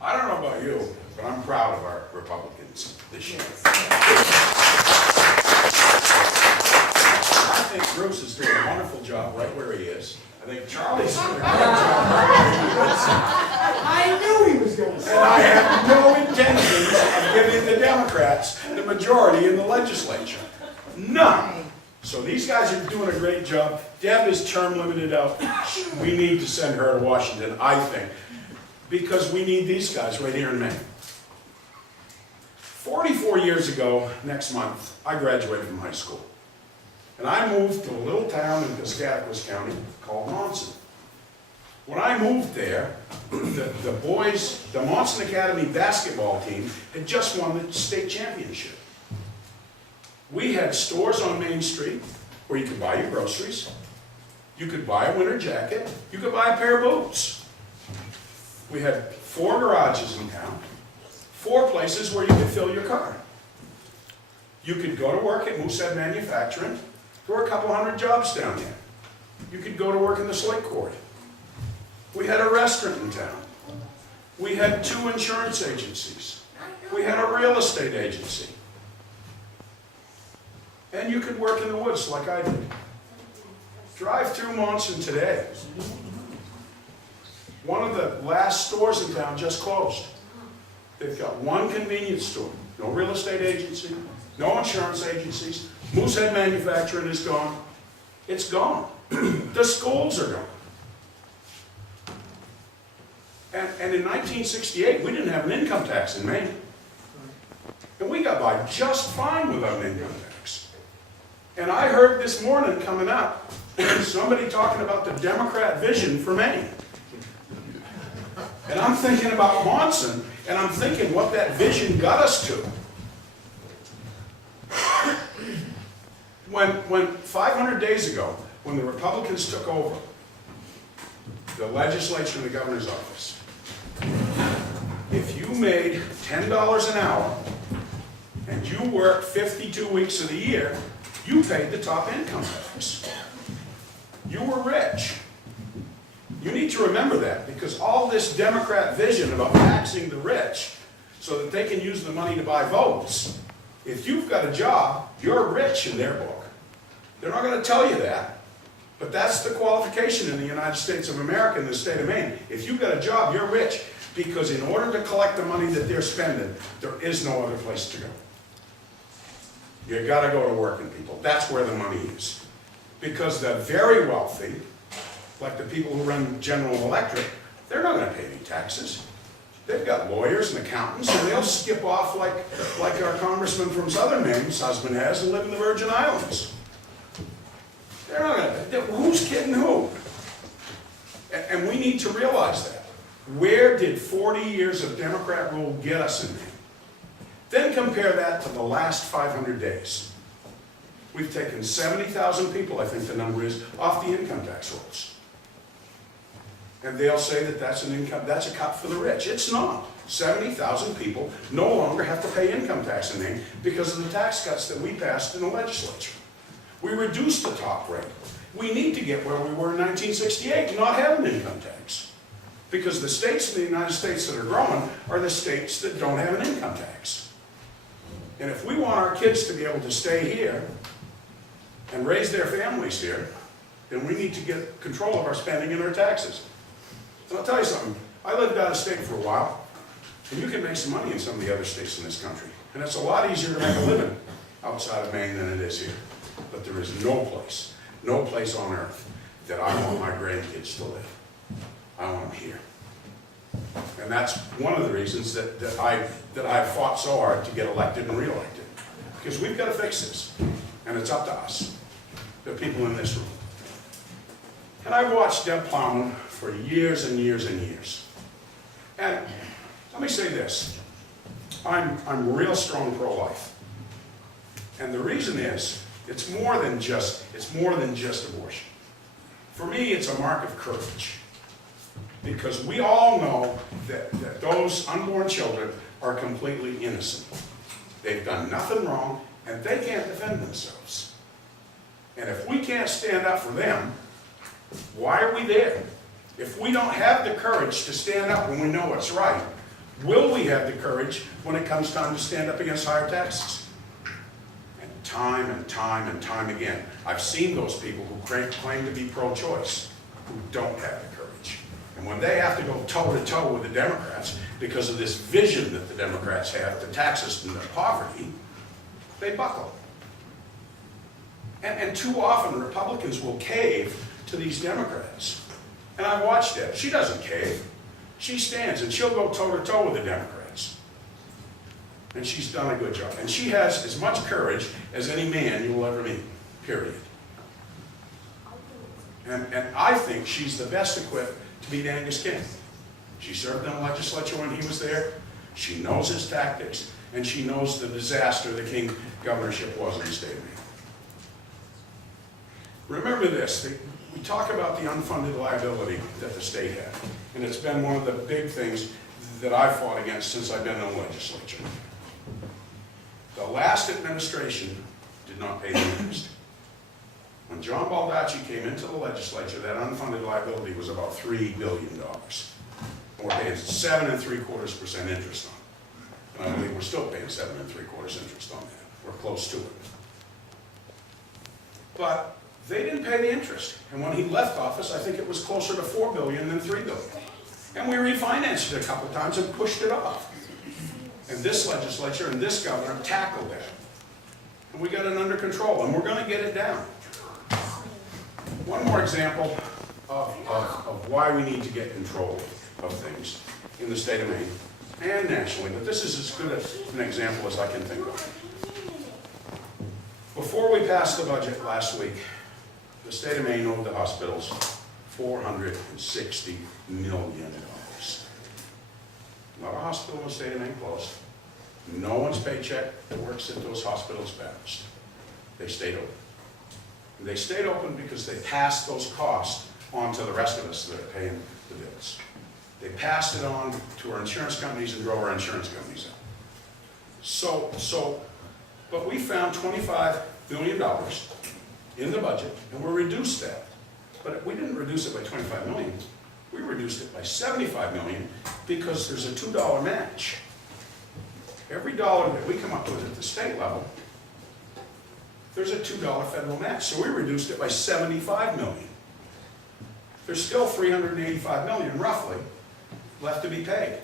I don't know about you, but I'm proud of our Republicans this year. I think Bruce is doing a wonderful job right where he is. I think Charlie's doing a great job right where he is. I knew he was going to say And I have no intentions of giving the Democrats the majority in the legislature. None. So these guys are doing a great job. Deb is term limited out. We need to send her to Washington, I think, because we need these guys right here in Maine. 44 years ago, next month, I graduated from high school. And I moved to a little town in Piscataquis County called Monson. When I moved there, the boys, the Monson Academy basketball team had just won the state championship. We had stores on Main Street where you could buy your groceries, you could buy a winter jacket, you could buy a pair of boots. We had 4 garages in town, 4 places where you could fill your car. You could go to work at Moosehead Manufacturing. There were a couple hundred jobs down there. You could go to work in the slate court. We had a restaurant in town. We had 2 insurance agencies. We had a real estate agency. And you could work in the woods like I did. Drive through Monson today. One of the last stores in town just closed. They've got 1 convenience store, no real estate agency, no insurance agencies. Moosehead Manufacturing is gone. It's gone. The schools are gone. And in 1968, we didn't have an income tax in Maine. And we got by just fine without an income tax. And I heard this morning coming up, somebody talking about the Democrat vision for Maine. And I'm thinking about Monson, and I'm thinking what that vision got us to. When 500 days ago, when the Republicans took over the legislature and the governor's office, if you made $10 an hour and you worked 52 weeks of the year, you paid the top income tax. You were rich. You need to remember that, because all this Democrat vision about taxing the rich so that they can use the money to buy votes, if you've got a job, you're rich in their book. They're not going to tell you that, but that's the qualification in the United States of America, in the state of Maine. If you've got a job, you're rich, because in order to collect the money that they're spending, there is no other place to go. You've got to go to work, and people. That's where the money is. Because the very wealthy, like the people who run General Electric, they're not going to pay any taxes. They've got lawyers and accountants, and they'll skip off like our congressman from Southern Maine's husband has and live in the Virgin Islands. They're not going to. Who's kidding who? And we need to realize that. Where did 40 years of Democrat rule get us in Maine? Then compare that to the last 500 days. We've taken 70,000 people, I think the number is, off the income tax rolls. And they'll say that that's a cut for the rich. It's not. 70,000 people no longer have to pay income tax in Maine because of the tax cuts that we passed in the legislature. We reduced the top rate. We need to get where we were in 1968 and not have an income tax. Because the states in the United States that are growing are the states that don't have an income tax. And if we want our kids to be able to stay here and raise their families here, then we need to get control of our spending and our taxes. And I'll tell you something, I lived out of state for a while, and you can make some money in some of the other states in this country. And it's a lot easier to make a living outside of Maine than it is here. But there is no place on earth that I want my grandkids to live. I want them here. And that's one of the reasons that I've fought so hard to get elected and reelected. Because we've got to fix this. And it's up to us, the people in this room. And I've watched Deb Plowman for years and years and years. And let me say this. I'm real strong pro-life. And the reason is, it's more than just abortion. For me, it's a mark of courage. Because we all know that those unborn children are completely innocent. They've done nothing wrong, and they can't defend themselves. And if we can't stand up for them, why are we there? If we don't have the courage to stand up when we know it's right, Will we have the courage when it comes time to stand up against higher taxes? And time and time and time again, I've seen those people who claim to be pro-choice who don't have the courage. And when they have to go toe-to-toe with the Democrats because of this vision that the Democrats have to tax us into poverty, they buckle. And too often Republicans will cave to these Democrats. And I've watched Deb. She doesn't cave. She stands and she'll go toe-to-toe with the Democrats. And she's done a good job. And she has as much courage as any man you will ever meet, period. And I think she's the best equipped to beat Angus King. She served in the legislature when he was there. She knows his tactics. And she knows the disaster the King governorship was in the state of Maine. Remember this, we talk about the unfunded liability that the state had, and it's been one of the big things that I've fought against since I've been in the legislature. The last administration did not pay the interest. When John Baldacci came into the legislature, that unfunded liability was about $3 billion. And we're paying 7.75% interest on it. And I believe we're still paying 7.75% interest on that. We're close to it. But they didn't pay the interest. And when he left office, I think it was closer to $4 billion than $3 billion. And we refinanced it a couple of times and pushed it off. And this legislature and this governor tackled that. And we got it under control, and we're going to get it down. One more example of why we need to get control of things in the state of Maine and nationally, but this is as good an example as I can think of. Before we passed the budget last week, the state of Maine owed the hospitals $460 million. Not a hospital in the state of Maine closed. No one's paycheck that works at those hospitals bounced. They stayed open. And they stayed open because they passed those costs on to the rest of us that are paying the bills. They passed it on to our insurance companies and drove our insurance companies out. But we found $25 million in the budget, and we reduced that. But we didn't reduce it by $25 million. We reduced it by $75 million because there's a $2 match. Every dollar that we come up with at the state level, there's a $2 federal match. So we reduced it by $75 million. There's still $385 million, roughly, left to be paid.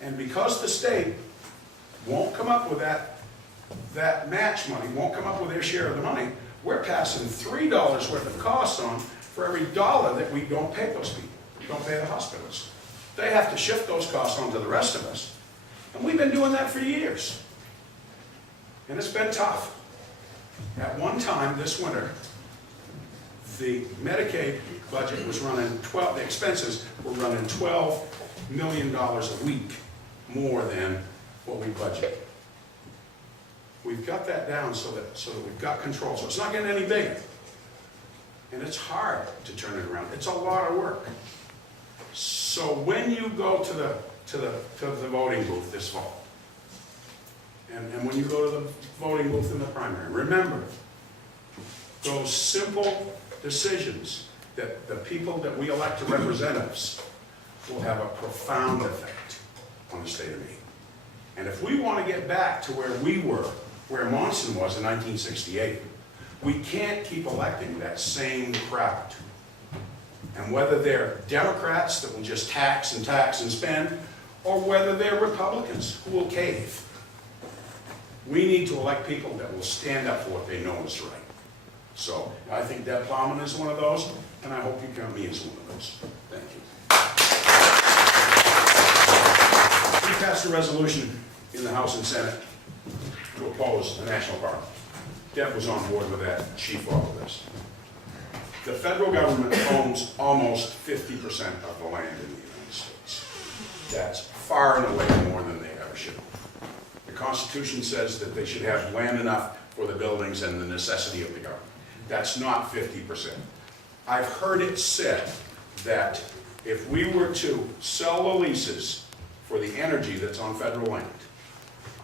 And because the state won't come up with that match money, won't come up with their share of the money, we're passing $3 worth of costs on for every dollar that we don't pay those people, don't pay the hospitals. They have to shift those costs on to the rest of us. And we've been doing that for years. And it's been tough. At one time this winter, the Medicaid budget was running the expenses were running $12 million a week more than what we budgeted. We've got that down so that we've got control. So it's not getting any bigger. And it's hard to turn it around. It's a lot of work. So when you go to the voting booth this fall, and when you go to the voting booth in the primary, remember those simple decisions that the people that we elect to represent us will have a profound effect on the state of Maine. And if we want to get back to where we were, where Monson was in 1968, we can't keep electing that same crowd. And whether they're Democrats that will just tax and tax and spend, or whether they're Republicans who will cave, we need to elect people that will stand up for what they know is right. So I think Debra Plowman is one of those, and I hope you count me as one of those. Thank you. We passed a resolution in the House and Senate to oppose a national park. Deb was on board with that. She followed this. The federal government owns almost 50% of the land in the United States. That's far and away more than they ever should. The Constitution says that they should have land enough for the buildings and the necessity of the government. That's not 50%. I've heard it said that if we were to sell the leases for the energy that's on federal land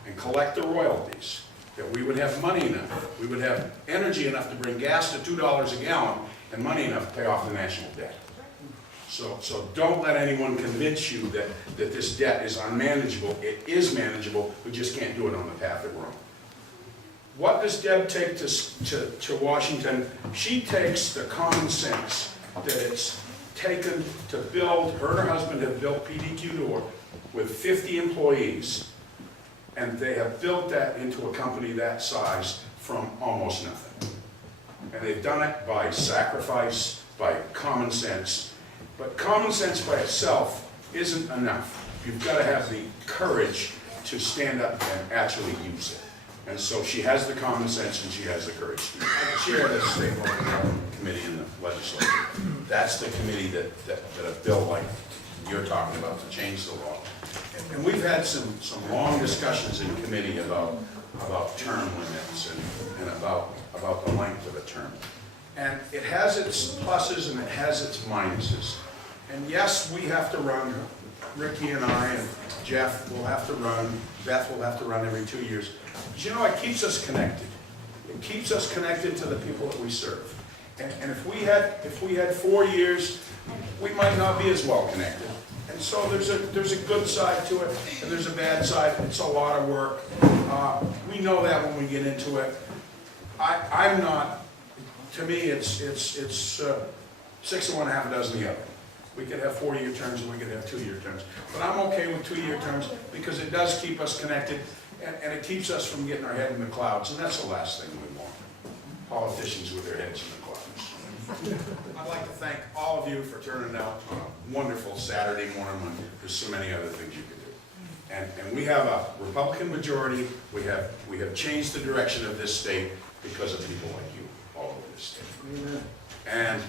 and collect the royalties, that we would have money enough, we would have energy enough to bring gas to $2 a gallon and money enough to pay off the national debt. So don't let anyone convince you that this debt is unmanageable. It is manageable, we just can't do it on the path that we're on. What does Deb take to Washington? She takes the common sense that it's taken to build, her and her husband have built PDQ Door with 50 employees, and they have built that into a company that size from almost nothing. And they've done it by sacrifice, by common sense. But common sense by itself isn't enough. You've got to have the courage to stand up and actually use it. And so she has the common sense and she has the courage. I chair the state local government committee in the legislature. That's the committee that a bill like you're talking about to change the law. And we've had some long discussions in committee about term limits and about the length of a term. And it has its pluses and it has its minuses. And yes, we have to run, Ricky and I and Jeff will have to run, Beth will have to run every 2 years. But you know, it keeps us connected. It keeps us connected to the people that we serve. And if we had 4 years, we might not be as well connected. And so there's a good side to it, and there's a bad side. It's a lot of work. We know that when we get into it. I'm not. To me, it's 6 of one, half a dozen the other. We could have 4-year terms and we could have 2-year terms. But I'm okay with 2-year terms because it does keep us connected and it keeps us from getting our head in the clouds. And that's the last thing we want. Politicians with their heads in the clouds. I'd like to thank all of you for turning out on a wonderful Saturday morning when there's so many other things you could do. And we have a Republican majority. We have changed the direction of this state because of people like you all over this state. Amen. And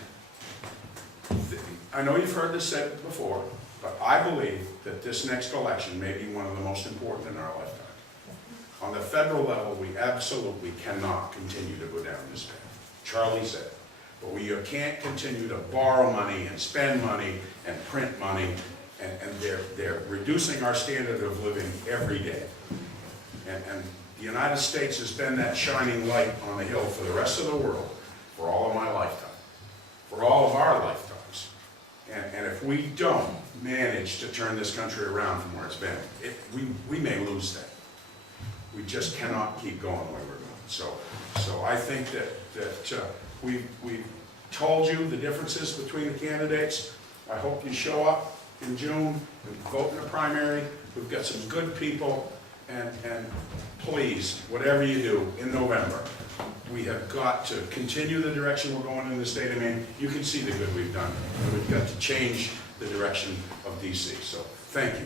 I know you've heard this said before, but I believe that this next election may be one of the most important in our lifetime. On the federal level, we absolutely cannot continue to go down this path. Charlie said it. But we can't continue to borrow money and spend money and print money, and they're reducing our standard of living every day. And the United States has been that shining light on the hill for the rest of the world for all of my lifetime, for all of our lifetimes. And if we don't manage to turn this country around from where it's been, we may lose that. We just cannot keep going the way we're going. So I think that we've told you the differences between the candidates. I hope you show up in June and vote in the primary. We've got some good people. And please, whatever you do in November, we have got to continue the direction we're going in the state of Maine. You can see the good we've done. And we've got to change the direction of DC. So thank you.